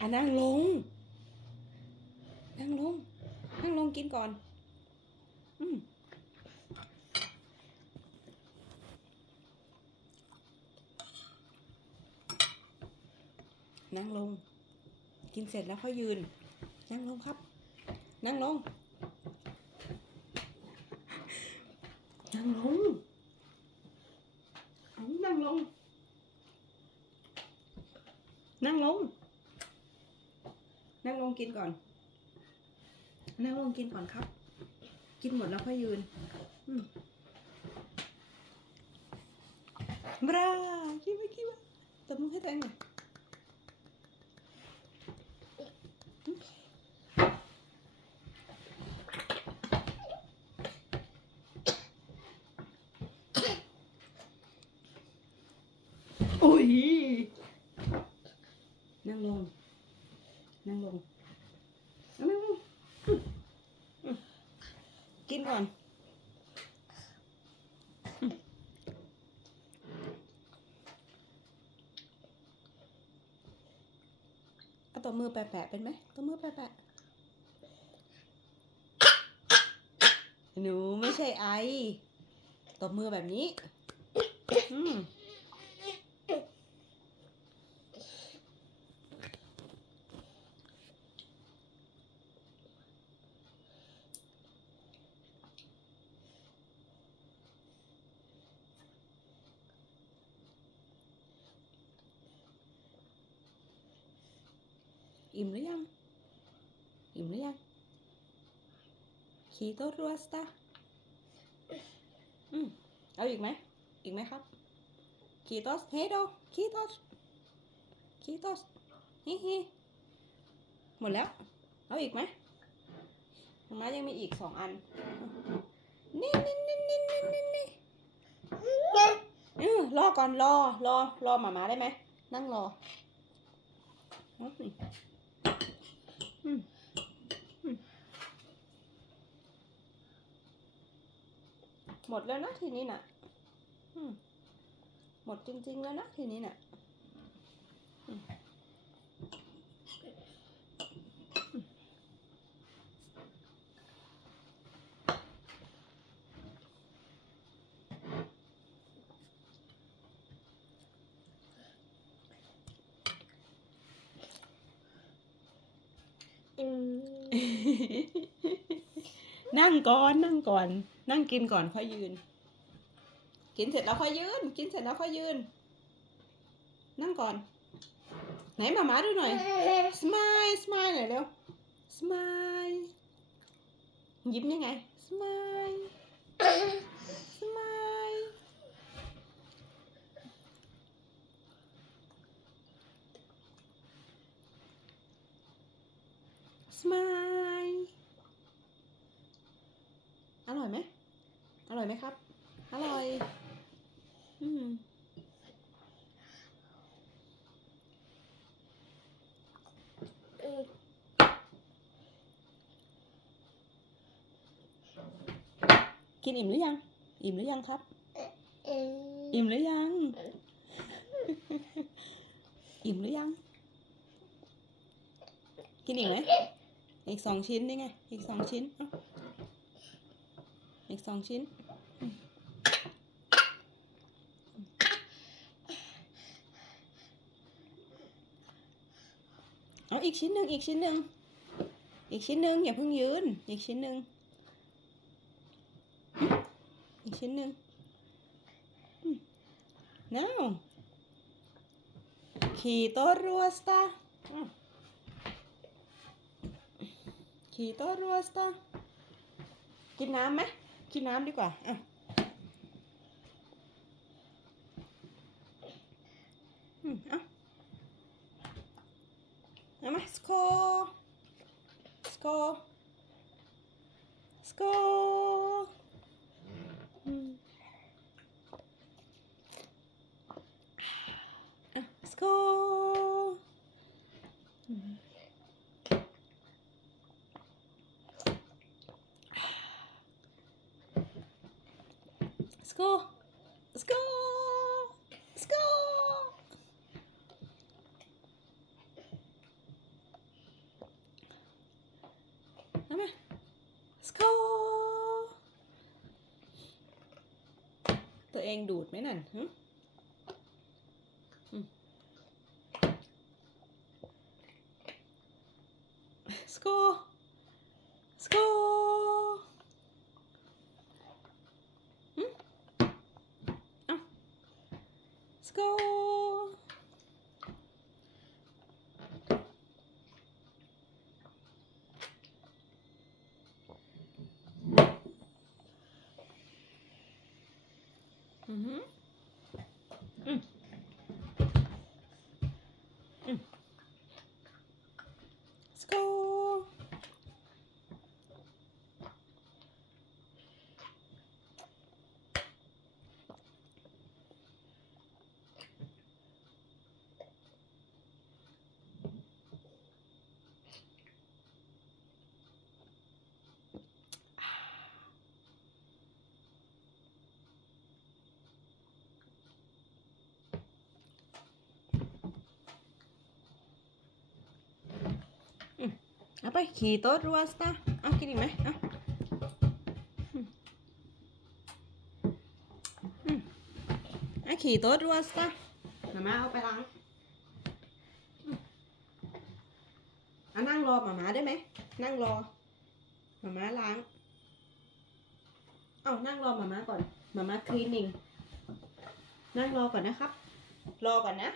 อะนั่งลง นั่งลง นั่งลงกินก่อน อืมนั่งลง กินเสร็จแล้วค่อยยืน นั่งลงครับ นั่งลง นั่งลงเอานั่งลง นั่งลง นั่งลง กินก่อน นั่งลงกินก่อนครับ กินหมดแล้วค่อยยืนบรากินไปกินไปตบมือให้แตงหน่อยโอ้ย นั่งลง นั่งลงเอานั่งลงอืมอืม กินก่อน เอาตัวมือแปะๆเป็นไหมตัวมือแปะๆหนูไม่ใช่ไอตัวมือแบบนี้ อืม อิ่มหรือยัง อิ่มหรือยังคีโตรัวสตาอืมเอาอีกไหม อีกไหมครับคีโตสเฮโดคีโตสคีโตสฮิฮิหมดแล้ว เอาอีกไหมมาม่ายังมีอีกสองอัน นี่นี่นี่นี่นี่นี่นี่อือรอก่อนรอรอรอหมามาได้ไหม นั่งรอ หมดแล้วนะทีนี้น่ะหมดจริง ๆ แล้วนะทีนี้น่ะมอืม นั่งก่อนนั่งก่อน นั่งกินก่อนค่อยยืน กินเสร็จแล้วค่อยยืน กินเสร็จแล้วค่อยยืน นั่งก่อน ไหนมามาดูหน่อยสมายสมายหน่อยเร็วสมายยิ้มยังไงสมายสมายสมายอร่อยไหม อร่อยไหม ครับ อร่อย อืมกินอิ่มหรือยัง อิ่มหรือยังครับ อิ่มหรือยัง อิ่มหรือยัง กินอีกไหม อีกสองชิ้นนี่ไง อีกสองชิ้น อีกสองชิ้น เอาอีกชิ้นหนึ่งอีกชิ้นหนึ่งอีกชิ้นหนึ่งอย่าเพิ่งยืน อีกชิ้นหนึ่งอีกชิ้นหนึ่งอืม now ขีโตรัวสตาขีโตรัวสตากินน้ำไหมกินน้ำดีกว่าอะ Let's go. Let's go. Let's go. Skål! Skål! Skål! Nämen! Skål! ตัวเองดูดไหมนั่นฮึ Skå อือหืออืมอืม Skå เอาไปขี่โต๊ะรัวสตาร์เอากินอีกไหมเอาอืมอืมเอาขี่โต๊ะรัวสตาร์มาม่าเอาไปล้างอืมเอานั่งรอหมามาได้ไหม นั่งรอหมามาล้าง เอานั่งรอหมามาก่อนหมามาคลีนนิ่ง นั่งรอก่อนนะครับ รอก่อนนะ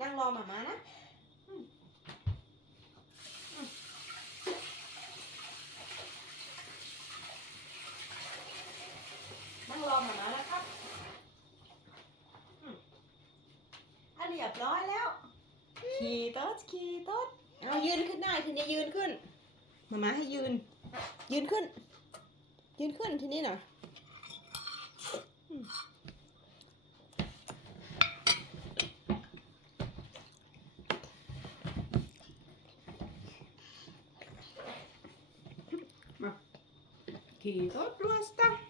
นั่งรอหมามานะ นั่งรอหมามาแล้วครับอืมอะเรียบร้อยแล้ว ขี่โต๊ดขี่โต๊ดเอายืนขึ้นได้ทีนี้ยืนขึ้นหมามาให้ยืน ยืนขึ้น ยืนขึ้นทีนี้หน่อยอืมมาขี่โต๊ดรัวสตาร์